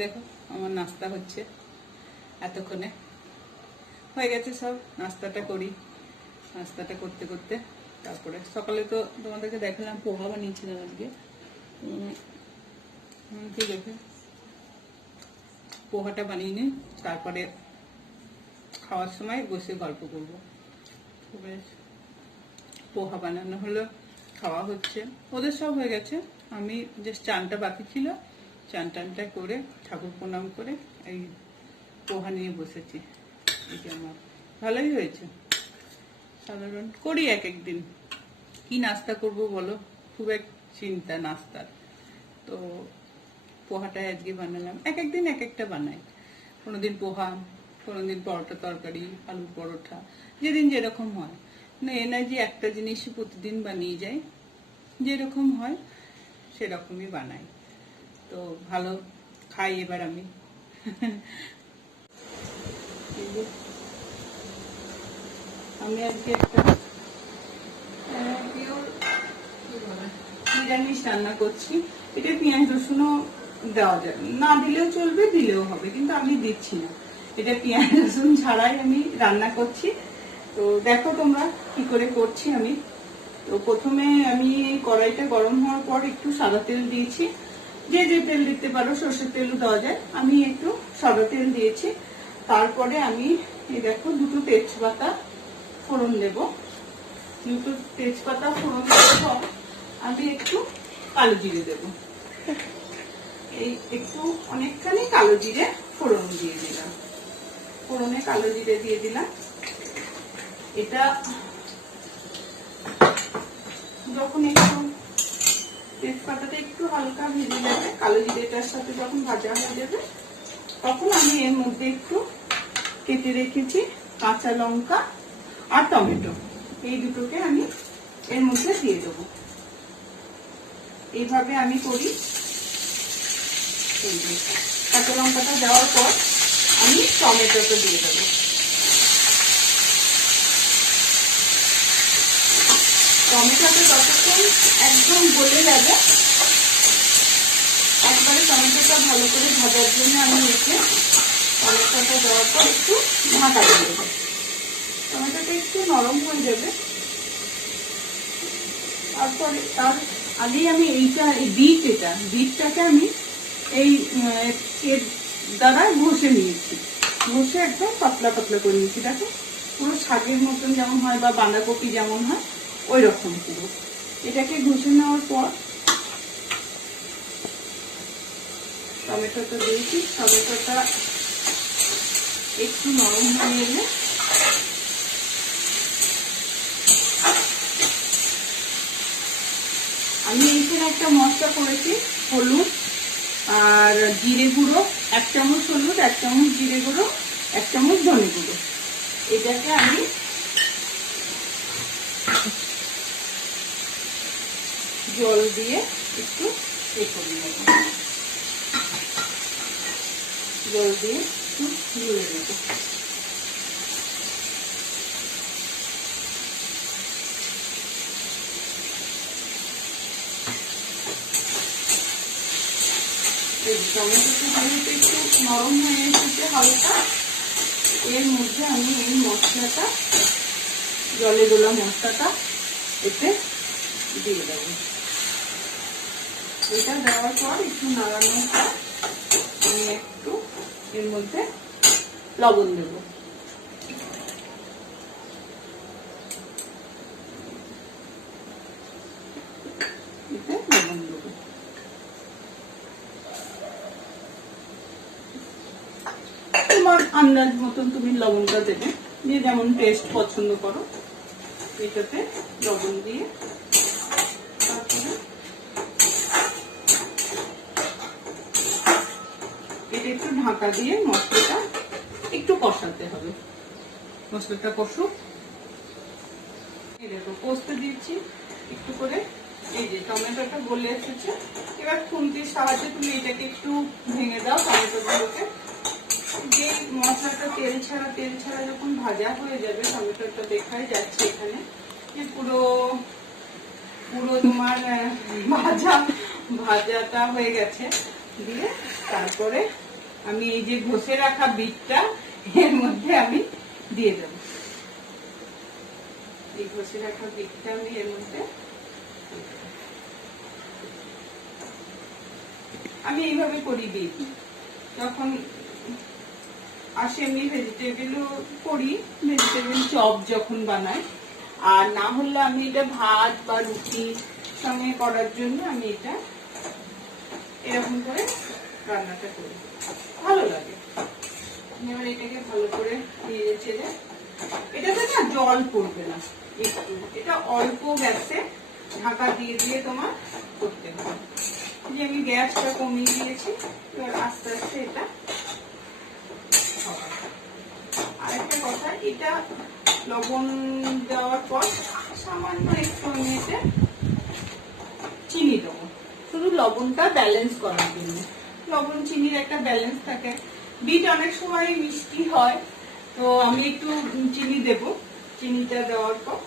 দেখো আমার নাস্তা হচ্ছে, এতক্ষণে হয়ে গেছে সব। নাস্তাটা করি, নাস্তাটা করতে করতে তারপরে সকালে তো তোমাদেরকে দেখালাম পোহা বানিয়েছিলাম আজকে। দেখে পোহাটা বানিয়ে নিই, তারপরে খাওয়ার সময় বসে গল্প করবো। পোহা বানানো হলো, খাওয়া হচ্ছে, ওদের সব হয়ে গেছে। আমি জাস্ট চানটা বাকি ছিল, চান টানটা করে ঠাকুর প্রণাম করে এই পোহা নিয়ে বসেছি। এই যে আমার ভালোই হয়েছে। সাধারণ করি এক একদিন, কি নাস্তা করব বলো, খুব এক চিন্তা নাস্তার। তো পোহাটাই আজকে বানালাম। এক একদিন এক একটা বানাই, কোনোদিন পোহা, কোনোদিন পরোটা তরকারি, আলুর পরোটা, যেদিন যেরকম হয়। না এ নয় যে একটা জিনিস প্রতিদিন বানিয়ে যাই, যেরকম হয় সেরকমই বানাই। তো ভালো খাই এবার আমি। আমি আজকে একটা নিরামিষ রান্না করছি। এটা পেঁয়াজ রসুনও দেওয়া যাবে, না দিলেও চলবে, দিলেও হবে, কিন্তু আমি দিচ্ছি না। এটা পেঁয়াজ রসুন ছাড়াই আমি রান্না করছি। তো দেখো তোমরা কি করে করছি আমি। তো প্রথমে আমি কড়াইটা গরম হওয়ার পর একটু সাদা তেল দিয়েছি, যে যে তেল দিতে পারো, সর্ষের তেলও দেওয়া যায়, আমি একটু সাদা তেল দিয়েছি। তারপরে আমি এই দেখো দুটো তেজপাতা ফোড়ন দেব। দুটো তেজপাতা ফোড়ন দেওয়ার পর আমি একটু কালো জিরে দেব। এই একটু অনেকখানি কালো জিরে ফোড়ন দিয়ে দিলাম, ফোড়নে কালো জিরে দিয়ে দিলাম। এটা যখন একটু তেজপাতাটা একটু হালকা ভেজে যাবে, কালো জিরেটার সাথে যখন ভাজা হয়ে যাবে, তখন আমি এর মধ্যে একটু কেটে রেখেছি কাঁচা লঙ্কা আর টমেটো, এই দুটোকে আমি এর মধ্যে দিয়ে দেবো। এইভাবে আমি করি। কাঁচা লঙ্কাটা দেওয়ার পর আমি টমেটোটা দিয়ে দেবো। টমেটোটা যতক্ষণ একদম গলে যাবে, একবারে টমেটোটা ভালো করে ভাজার জন্য আমি এসে টমেটোটা দেওয়ার পর একটু ঢাকা দিয়ে দেবো। টমেটোটা একটু নরম হয়ে যাবে, তারপরে তার আগেই আমি বিটটাকে আমি এই এর দ্বারা ঘষে নিয়েছি, ঘষে একদম পাতলা পাতলা করে নিয়েছি। দেখো পুরো শাকের মতন যেমন হয় বা বাঁধাকপি যেমন হয় ওই রকম পুরো। এটাকে ঘষে নেওয়ার পর টমেটোটা দিয়েছি। টমেটোটা একটু নরম হয়ে এলে আমি এইখানে একটা মশলা করেছি, হলুদ আর জিরে গুঁড়ো 1 চামচ, হলুদ 1 চামচ, জিরে গুঁড়ো 1 চামচ, ধনে গুঁড়ো। এটাকে আমি জল দিয়ে একটু করে নেব, জল দিয়ে একটু ধুয়ে নেব। টমেটোটা যেহেতু একটু নরম হয়ে এসেছে হালকা, এর মধ্যে আমি এই মশলাটা, জলে গোলা মশলাটা এতে দিয়ে দেবো। এটা দেওয়ার পর একটু নাড়ানোর পর আমি একটু এর মধ্যে লবণ দেব। এতে লবণ দেব। তোমার আন্দাজ মতন তুমি লবণটা দেবে, যে যেমন টেস্ট পছন্দ করো। এটাতে লবণ দিয়ে তারপরে এটা একটু ঢাকা দিয়ে মশলাটা একটু কষাতে হবে। মশলাটা কষুক। এই দেখো কষতে দিচ্ছি একটু করে। এই যে টমেটোটা গলে এসেছে, এবার খুন্তির সাহায্যে তুমি এটাকে একটু ভেঙে দাও টমেটোগুলোকে। যে মশলাটা তেল ছাড়া যখন ভাজা হয়ে যাবে, টমেটোটা দেখাই যাচ্ছে এখানে যে পুরো পুরো তোমার ভাজাটা হয়ে গেছে। দিয়ে তারপরে আমি এই যে ঘষে রাখা বিটটা এর মধ্যে আমি দিয়ে দেব। এই ঘষে রাখা বিটটা আমি এর মধ্যে, আমি এইভাবে করি দিই যখন আসে, এমনি ভেজিটেবলও করি, ভেজিটেবল চপ যখন বানাই। আর না হলে আমি এটা ভাত বা রুটির সঙ্গে করার জন্য আমি এটা এরকম করে রান্নাটা করি, ভালো লাগে। এবার এটাকে ভালো করে নিয়ে ছেড়ে, এটাতে না জল পড়বে না, একটু এটা অল্প গ্যাসে ঢাকা দিয়ে দিয়ে তোমার করতে হবে। যে আমি গ্যাসটা কমিয়ে দিয়েছি, এবার আস্তে আস্তে এটা। আরেকটা কথা, এটা লবণ দেওয়ার পর সামান্য একটু আমি এতে চিনি দেবো, শুধু লবণটা ব্যালেন্স করার জন্য। লবণ চিনির একটা ব্যালেন্স থাকে। বিট অনেক সময় মিষ্টি হয়, তো আমি একটু চিনি দেব। চিনিটা দেওয়ার পর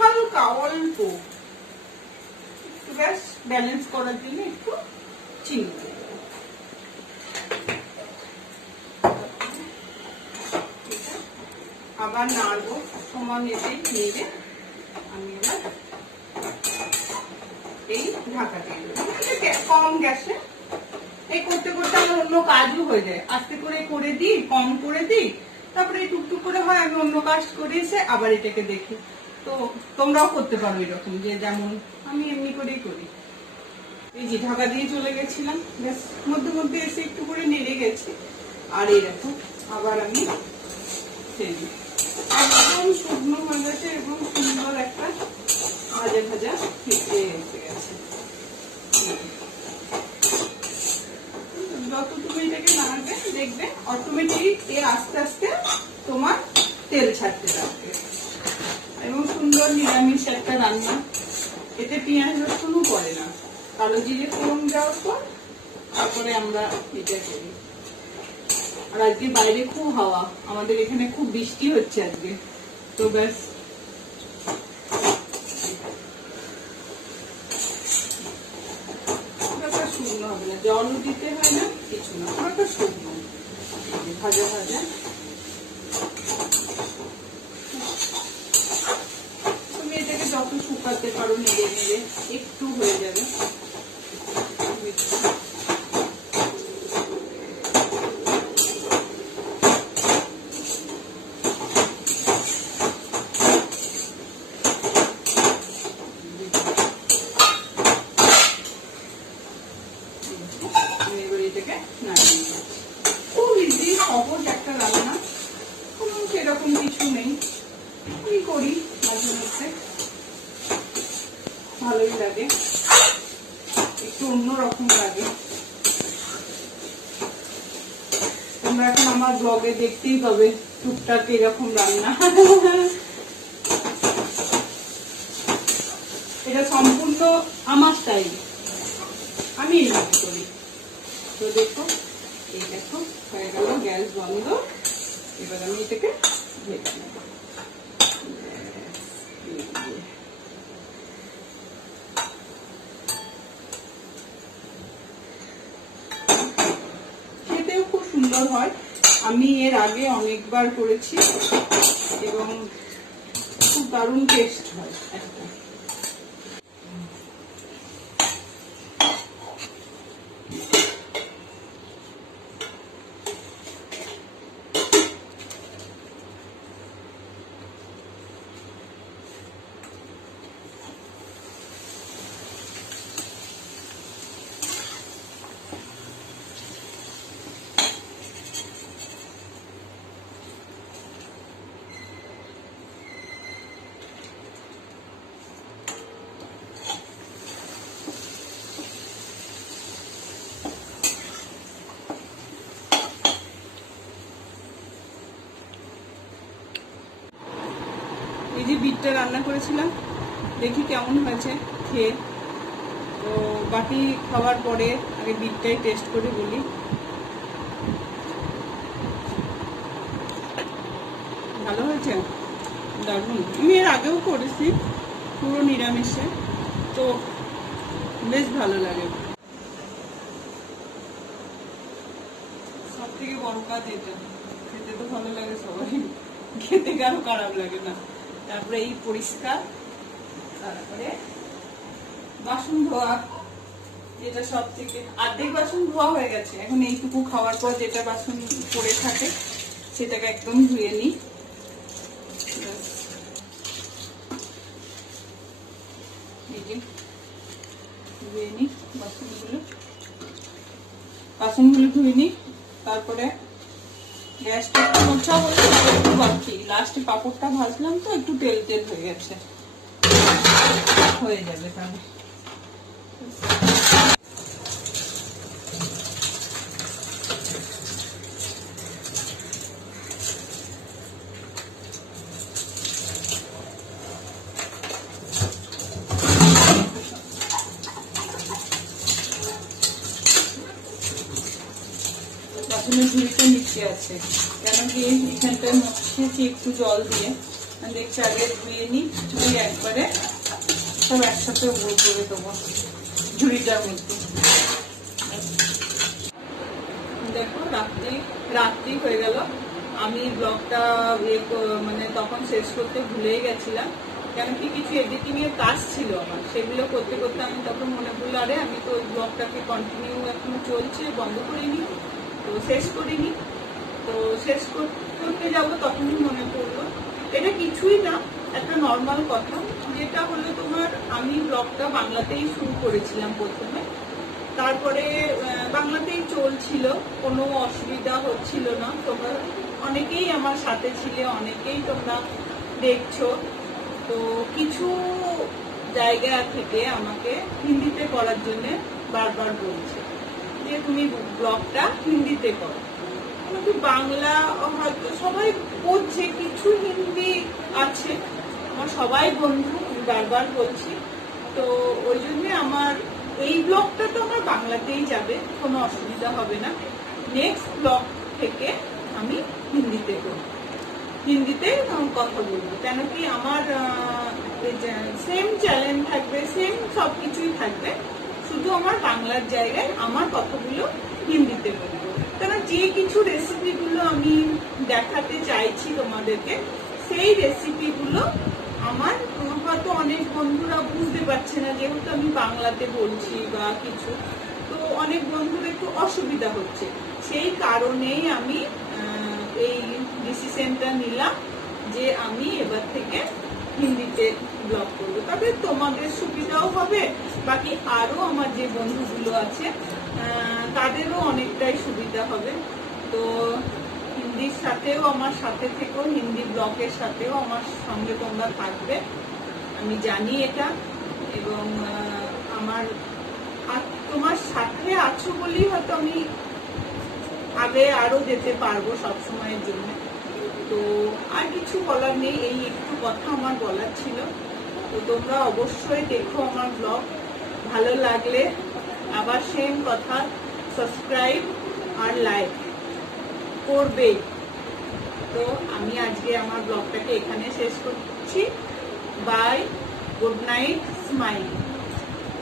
হালকা অল্প একটু ব্যাস ব্যালেন্স করার জন্য একটু চিনি দেব। আবার নাড়বো সমান এতেই নেড়ে আমি এবার এই ঢাকা দিয়ে দেবো কম গ্যাসে। এই করতে করতে আমার অন্য কাজও হয়ে যায়, আস্তে করে করে দিই, কম করে দিই, তারপরে টুকটুক করে হয় আমি অন্য কাজ করে এসে আবার এটাকে দেখি। তো তোমরাও করতে পারো এরকম, যে যেমন আমি এমনি করেই করি। এই যে ঢাকা দিয়ে চলে গেছিলাম, ব্যাস মধ্যে মধ্যে এসে একটু করে নেড়ে গেছি। আর এই দেখো আবার আমি একদম শুকনো হয়ে গেছে এবং সুন্দর একটা ভাজা ভাজা খেতে এসে গেছে। যত তুমি এটাকে নাড়বে দেখবে অটোমেটিক এ আস্তে আস্তে তোমার তেল ছাড়তে থাকবে এবং সুন্দর নিরামিষ একটা রান্না। এতে পেঁয়াজ রসুনও পড়ে না, কালো জিরে ফোড়ন দেওয়ার পর তারপরে আমরা এটা করি। আর আজকে বাইরে খুব হাওয়া, আমাদের এখানে খুব বৃষ্টি হচ্ছে আজকে, তো ব্যাস শুকনো হবে না, জলও দিতে হয় না, কিছু না, পুরোটা শুকনো ভাজা ভাজা। তুমি এটাকে যত শুকাতে পারো নেড়ে নেড়ে একটু হয়ে যাবে। খুব ইজি সহজ একটা রান্না, সেরকম কিছু নেই, আমি করি মাঝে মধ্যে, ভালোই লাগে, একটু অন্যরকম লাগে। তোমরা এখন আমার ব্লগে দেখতেই পাবে টুকটাক এরকম রান্না। এটা সম্পূর্ণ আমার স্টাইল, আমি এইভাবে করি। তো দেখো, এই দেখো হয়ে গেল, গ্যাস বন্ধ। এবার আমি এটাকে ভেজে নেব। খেতেও খুব সুন্দর হয়, আমি এর আগে অনেকবার করেছি এবং খুব দারুণ টেস্ট হয় একটা। এই যে বিটটা রান্না করেছিলাম, দেখি কেমন হয়েছে খেয়ে। তো বাকি খাওয়ার পরে আগে বিটটাই টেস্ট করে বলি। ভালো হয়েছে, দারুণ। আমি এর আগেও করেছি পুরো নিরামিষে, তো বেশ ভালো লাগে। থেকে বড় কাজ এটা, খেতে তো ভালো লাগে সবাই, খেতে কারো খারাপ লাগে না। তারপরে এই পরিষ্কার, তারপরে বাসন ধোয়া, যেটা সব থেকে অর্ধেক বাসন ধোয়া হয়ে গেছে, এখন এইটুকু খাওয়ার পর যেটা বাসন পড়ে থাকে সেটাকে একদম ধুয়ে নিই। ধুয়ে নিই বাসনগুলো ধুয়ে নিই। তারপরে গ্যাসটা একটু মোছা হলে একটু বাকি, লাস্টে পাঁপড়টা ভাজলাম তো একটু তেল তেল হয়ে গেছে, হয়ে যাবে তাহলে। বাসনের ঝুড়িটা নিচে আছে, কেন কি এখানটায় মুছেছি একটু জল দিয়ে, দেখছি আগে ধুয়ে নিই, ধুয়ে একবারে সব একসাথে উপর করে দেবো ঝুড়িটার মধ্যে। দেখো রাত্রি হয়ে গেল, আমি ব্লগটা মানে তখন শেষ করতে ভুলেই গেছিলাম, কেন কি কিছু এডিটিং এর কাজ ছিল আমার, সেগুলো করতে করতে আমি তখন মনে পড়লো আরে আমি তো ওই ব্লগটাকে কন্টিনিউ এখনো চলছে, বন্ধ করিনি, তো শেষ করিনি। তো শেষ করতে যাবো তখনই মনে পড়লো এটা কিছুই না, একটা নর্মাল কথা, যেটা হলো তোমার আমি ব্লগটা বাংলাতেই শুরু করেছিলাম প্রথমে, তারপরে বাংলাতেই চলছিল, কোনো অসুবিধা হচ্ছিল না। তোমরা অনেকেই আমার সাথে ছিলে, অনেকেই তোমরা দেখছো, তো কিছু জায়গা থেকে আমাকে হিন্দিতে করার জন্য বারবার বলছে যে তুমি ব্লগটা হিন্দিতে করো, কিন্তু বাংলা হয়তো সবাই করছে, কিছু হিন্দি আছে, আমার সবাই বন্ধু, বারবার বলছি, তো ওই জন্য আমার এই ব্লগটা তো আমার বাংলাতেই যাবে, কোনো অসুবিধা হবে না। নেক্সট ব্লগ থেকে আমি হিন্দিতে করব, হিন্দিতে কথা বলবো, কেন কি আমার সেম চ্যালেঞ্জ থাকবে, সেম সবকিছুই থাকবে, শুধু আমার বাংলার জায়গায় আমার কথাগুলো হিন্দিতে বলবো। কেন যে কিছু রেসিপিগুলো আমি দেখাতে চাইছি তোমাদেরকে, সেই রেসিপিগুলো আমার হয়তো অনেক বন্ধুরা বুঝতে পারছে না, যেহেতু আমি বাংলাতে বলছি বা কিছু, তো অনেক বন্ধুর একটু অসুবিধা হচ্ছে, সেই কারণেই আমি এই ডিসিশনটা নিলাম যে আমি এবার থেকে হিন্দিতে ব্লগ করবো, তবে তোমাদের সুবিধাও হবে, বাকি আরো আমার যে বন্ধুগুলো আছে তাদেরও অনেকটাই সুবিধা হবে। তো হিন্দির সাথেও আমার সাথে থেকেও, হিন্দি ব্লগের সাথেও আমার সঙ্গে তোমরা থাকবে, আমি জানি এটা, এবং আমার তোমার সাথে আছো বলেই হয়তো আমি আগে আরো যেতে পারবো সব সময়ের জন্য। তো আর কিছু বলার নেই, এই একটু কথা আমার বলার ছিল। তো তোমরা অবশ্যই দেখো আমার ব্লগ, ভালো লাগলে আবার সেম কথা, সাবস্ক্রাইব আর লাইক করবে। তো আমি আজকে আমার ব্লগটাকে এখানে শেষ করছি। Bye, good night, smile.